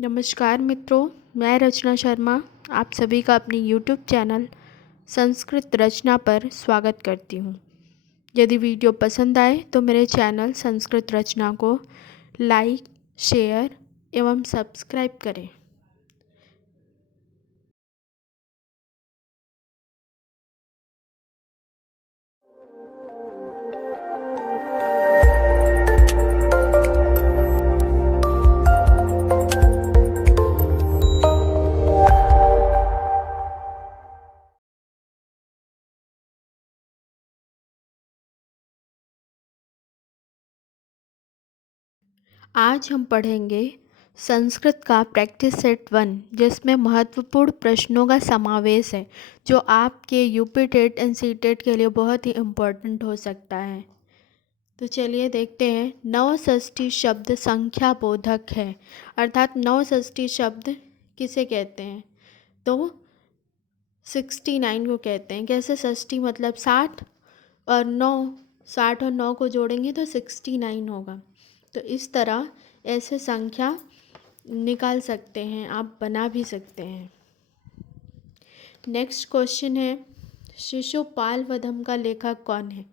नमस्कार मित्रों, मैं रचना शर्मा आप सभी का अपनी YouTube चैनल संस्कृत रचना पर स्वागत करती हूँ। यदि वीडियो पसंद आए तो मेरे चैनल संस्कृत रचना को लाइक, शेयर एवं सब्सक्राइब करें। आज हम पढ़ेंगे संस्कृत का प्रैक्टिस सेट 1, जिसमें महत्वपूर्ण प्रश्नों का समावेश है जो आपके UP TET and C TET के लिए बहुत ही इम्पोर्टेंट हो सकता है। तो चलिए देखते हैं। नवषष्ठी शब्द संख्या बोधक है, अर्थात नवषष्ठी शब्द किसे कहते हैं? तो 69 को कहते हैं। कैसे? षष्ठी मतलब 60 और 9, 60 और 9 को जोड़ेंगे तो 69 होगा। तो इस तरह ऐसे संख्या निकाल सकते हैं, आप बना भी सकते हैं। नेक्स्ट क्वेश्चन है, शिशुपाल वधम का लेखक कौन है?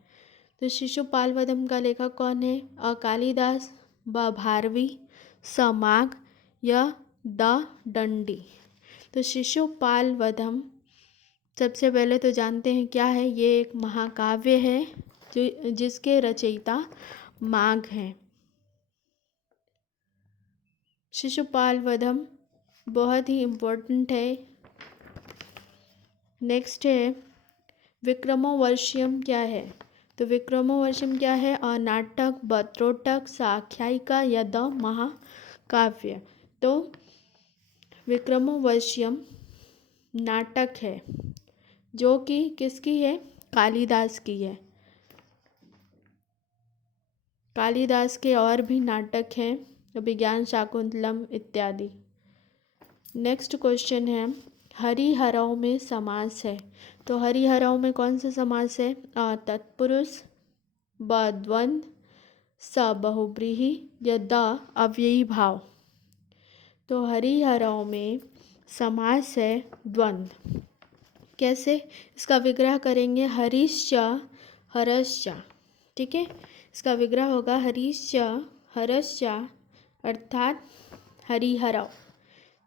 तो शिशुपाल वधम का लेखक कौन है? अ कालिदास, ब भारवी, स माघ या द दंडी। तो शिशुपाल वधम सबसे पहले तो जानते हैं क्या है। ये एक महाकाव्य है जो जिसके रचयिता माघ हैं। शिशुपाल वधम बहुत ही इम्पोर्टेंट है। नेक्स्ट है, विक्रमोर्वशीयम क्या है? तो विक्रमोर्वशीयम क्या है? अ नाटक, ब त्रोटक, स आख्यायिका या द महाकाव्य। तो विक्रमोर्वशीयम नाटक है जो कि किसकी है? कालिदास की है। कालिदास के और भी नाटक हैं, अभिज्ञान शाकुंतलम इत्यादि। नेक्स्ट क्वेश्चन है, हरिहरव में समास है। तो हरिहरव में कौन सा समास है? अ तत्पुरुष, ब द्वंद्व, स बहुव्रीहि या द अव्ययी भाव। तो हरिहरव में समास है द्वंद्व। कैसे? इसका विग्रह करेंगे हरीश्च हरश्च। ठीक है, इसका विग्रह होगा हरीश्च हरश्च अर्थात हरिहरव।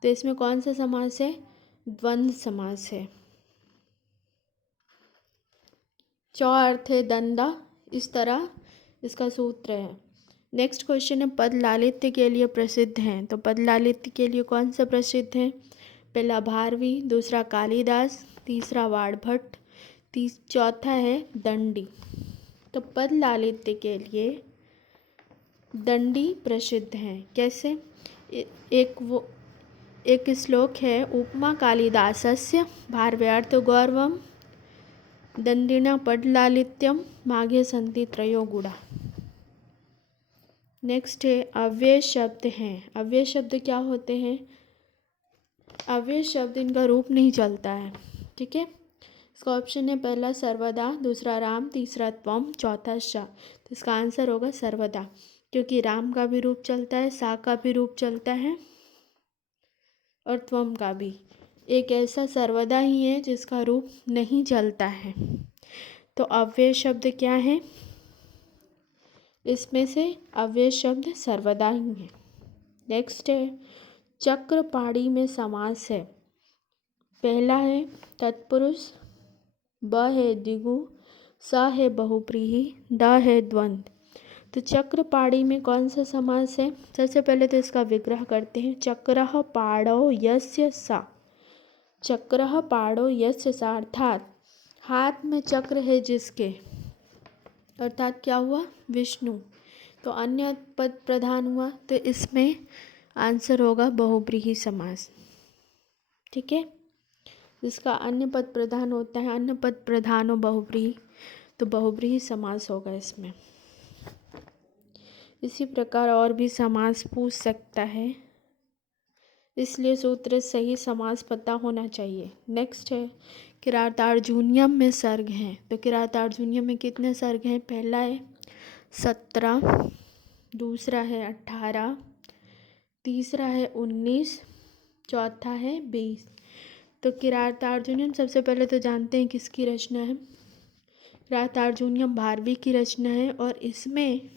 तो इसमें कौन सा समास है? द्वंद्व समास है। चौ अर्थ है दंडा, इस तरह इसका सूत्र है। नेक्स्ट क्वेश्चन है, पद लालित्य के लिए प्रसिद्ध हैं। तो पद लालित्य के लिए कौन सा प्रसिद्ध है? पहला भारवी, दूसरा कालिदास, तीसरा वाणभट्ट, चौथा है दंडी। तो पद लालित्य के लिए दंडी प्रसिद्ध हैं। कैसे? एक श्लोक है, उपमा कालिदासस्य भारव्यार्थ गौरवम दंडिना पडलालित्यम माघे संति त्रयो गुणा। नेक्स्ट है, अव्यय शब्द हैं। अव्यय शब्द क्या होते हैं? अव्यय शब्द इनका रूप नहीं चलता है। ठीक है, इसका ऑप्शन है पहला सर्वदा, दूसरा राम, तीसरा त्वम, चौथा सा। तो इसका आंसर होगा सर्वदा, क्योंकि राम का भी रूप चलता है, सा का भी रूप चलता है और त्वम का भी। एक ऐसा सर्वदा ही है जिसका रूप नहीं चलता है। तो अव्यय शब्द क्या है? इसमें से अव्यय शब्द सर्वदा ही है। नेक्स्ट है, चक्रपाणी में समास है। पहला है तत्पुरुष, ब है द्विगु, स है बहुव्रीहि, ड है द्वंद्व। तो चक्रपाणी में कौन सा समास है? सबसे पहले तो इसका विग्रह करते हैं। चक्रः पाणौ यस्य सा। चक्रः पाणौ यस्य सा अर्थात हाथ में चक्र है जिसके, अर्थात क्या हुआ? विष्णु। तो अन्य पद प्रधान हुआ, तो इसमें आंसर होगा बहुव्रीहि समास। ठीक है, जिसका अन्य पद प्रधान होता है, अन्य पद प्रधान हो बहुव्रीहि, तो बहुव्रीहि समास होगा इसमें। इसी प्रकार और भी समास पूछ सकता है, इसलिए सूत्र सही समास पता होना चाहिए। नेक्स्ट है, किरातार्जुनीयम में सर्ग हैं। तो किरातार्जुनीयम में कितने सर्ग हैं? पहला है 17, दूसरा है 18, तीसरा है 19, चौथा है 20। तो किरातार्जुनीयम सबसे पहले तो जानते हैं किसकी रचना है। किरातार्जुनीयम भारवी की रचना है और इसमें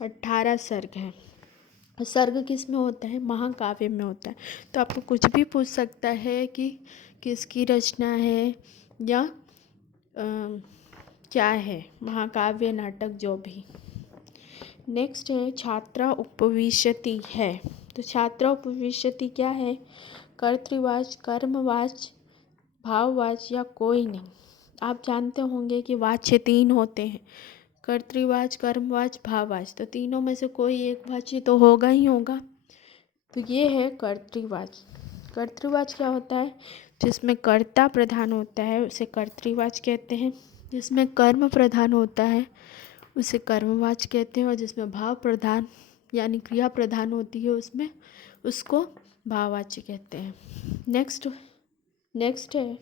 18 सर्ग हैं। सर्ग किस में होता है? महाकाव्य में होता है। तो आपको कुछ भी पूछ सकता है कि किसकी रचना है या क्या है, महाकाव्य, नाटक, जो भी। नेक्स्ट है छात्रा उपविशति है। तो छात्रा उपविशति क्या है? कर्तृवाच, कर्मवाच, भाववाच या कोई नहीं। आप जानते होंगे कि वाच्य 3 होते हैं, कर्तृवाच, कर्मवाच, भाववाच। तो तीनों में से कोई एक वाच्य तो होगा ही होगा। तो ये है कर्तृवाच। कर्तृवाच क्या होता है? जिसमें कर्ता प्रधान होता है उसे कर्तृवाच कहते हैं। जिसमें कर्म प्रधान होता है उसे कर्मवाच कहते हैं। और जिसमें भाव प्रधान यानी क्रिया प्रधान होती है उसमें उसको भाववाच्य कहते हैं। नेक्स्ट है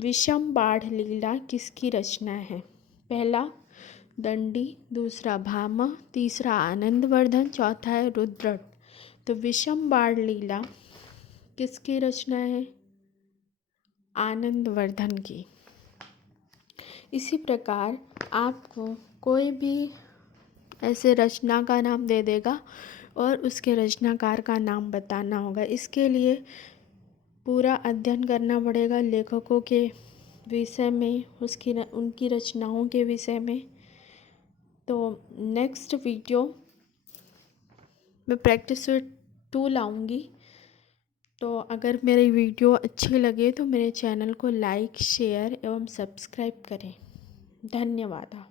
विषम बाढ़ लीला किसकी रचना है? पहला दंडी, दूसरा भामा, तीसरा आनंदवर्धन, चौथा है रुद्रट। तो विषम बाढ़ लीला किसकी रचना है? आनंदवर्धन की। इसी प्रकार आपको कोई भी ऐसे रचना का नाम दे देगा और उसके रचनाकार का नाम बताना होगा। इसके लिए पूरा अध्ययन करना पड़ेगा लेखकों के विषय में, उनकी रचनाओं के विषय में। तो नेक्स्ट वीडियो में प्रैक्टिस 2 लाऊंगी। तो अगर मेरी वीडियो अच्छी लगे तो मेरे चैनल को लाइक, शेयर एवं सब्सक्राइब करें। धन्यवाद।